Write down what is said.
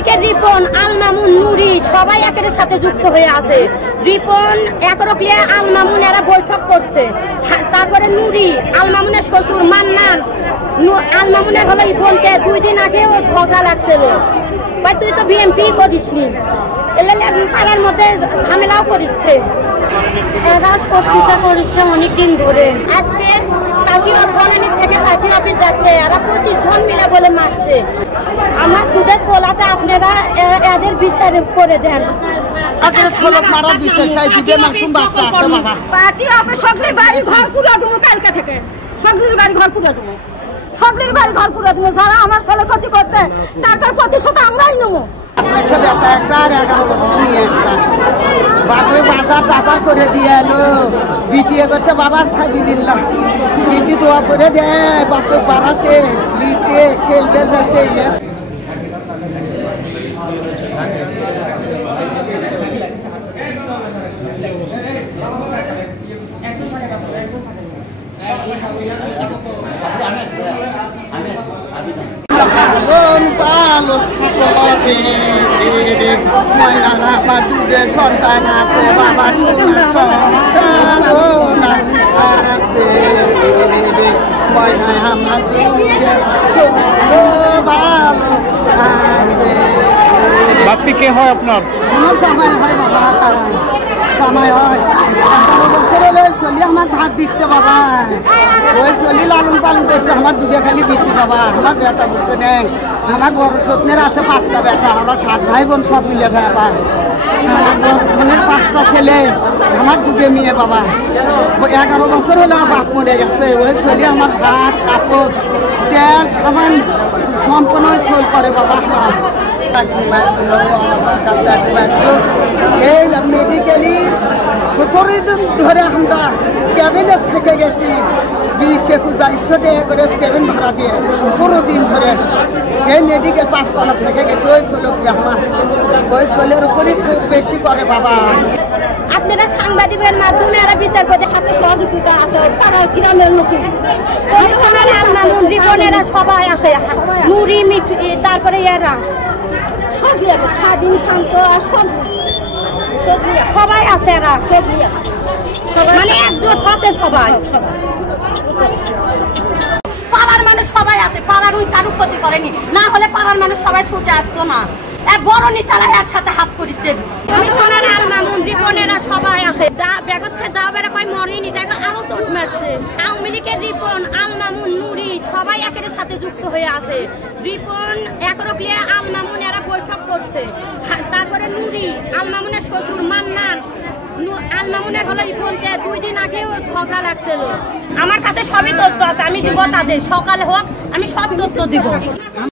লীগের রিপন, আল মামুন, নুরি সবাই একের সাথে যুক্ত হয়ে আছে। রিপন একরকলিয়া আল মামুন এরা বৈঠক করছে। তারপরে নুরি আল মামুনের শ্বশুর মান্নান, আল মামুনের হলো রিপনকে 2 দিন আগে ও ঝগড়া লাগছিল, ভাই তুই তো বিএমপি করিসনি, পাড়ার মধ্যে ঝামেলাও করিচ্ছে। এরা শত্রুতা করিচ্ছে অনেকদিন ধরে। আজকে পার্টি বনানীর থেকে পার্টি অফিস যাচ্ছে, এরা 25 জন মিলে বলে মারছে। আমার দুটো ছোল আছে, আপনারা এদের বিচার করে দেন। পার্টি অফিস সকলের বাড়ি ঘর পুরো দেবো, কালকে থেকে সকলের বাড়ি ঘর পুরো দেবো, সকলের বাড়ি ঘর পুরো দেবো। যারা আমার ছেলে ক্ষতি করছে তার প্রতিশোধ আমরাই নেবো। বাজার টাজার করে দিয়ে এলো, বিটিয়ে করছে বাবা সাবিলিল্লাহ, বিটি দোয়া করে দেয় বাপে বাড়াতে নিতে খেলবে যেতে। সন্তান আছে বাবার সন্তান আছে, আমার বাপ্পি কে হয় আপনার? আমার জামাই হয় বাবা, জামাই হয়। 11 বছর হলে চলি আমার ভাত দিচ্ছে বাবা, ওই চলি লালন পালন করছে। আমার দুটো খালি বিচি বাবা, আমার বেটা বুঝতে নেই। আমার বড় সত্নের আছে 5টা বেটা, ওরা 7 ভাই বোন সব মিলে বাবা। আমার বড় ছোনের 5টা ছেলে, আমার 2 মেয়ে বাবা। 11 বছর হলে বাপ মরে গেছে। ওই চলি আমার ভাত কাপড় তেল সাবান সম্পূর্ণ সোল করে বাবা। এই মেডিকেলি 17 দিন ধরে আমরা ক্যাবিনেট থেকে গেছি, 20-2200 টাকা করে ক্যাবিন ভাড়া দিয়ে 17 দিন ধরে এই মেডিকেল 5 তলা থেকে গেছি। ওই ষোলটি আমার ওই ষোলের উপরই খুব বেশি করে বাবা। আপনারা সাংবাদিকের মাধ্যমে এরা বিচার করে সাথে সহযোগিতা আছে, পাড়ার গ্রামের লোক রিপনেরা সবাই আছে, নুরি মিঠু, তারপরে এরা স্বাধীন শান্ত সবাই আছে, এরা মানে একজোট আছে সবাই। পাড়ার মানুষ সবাই আছে, পাড়ার ওই কারো ক্ষতি করেনি, না হলে পাড়ার মানুষ সবাই ছুটে আসতো না। এর বড় নেতারা এর সাথে হাত করিচ্ছে। সবাই আছে, আরো চোট মারছে। আওয়ামী লীগের রিপন, আল মামুন, নুরি সবাই একের সাথে যুক্ত হয়ে আছে। রিপন একরকলিয়া আল মামুন এরা বৈঠক করছে। তারপরে নুরি আল মামুনের শ্বশুর মান্নান, আল মামুনের হলো রিপনকে 2 দিন আগে ও ঝগড়া লাগছিল। আমার কাছে সবই তথ্য আছে, আমি দিব তাদের, সকালে হোক আমি সব তথ্য দিব।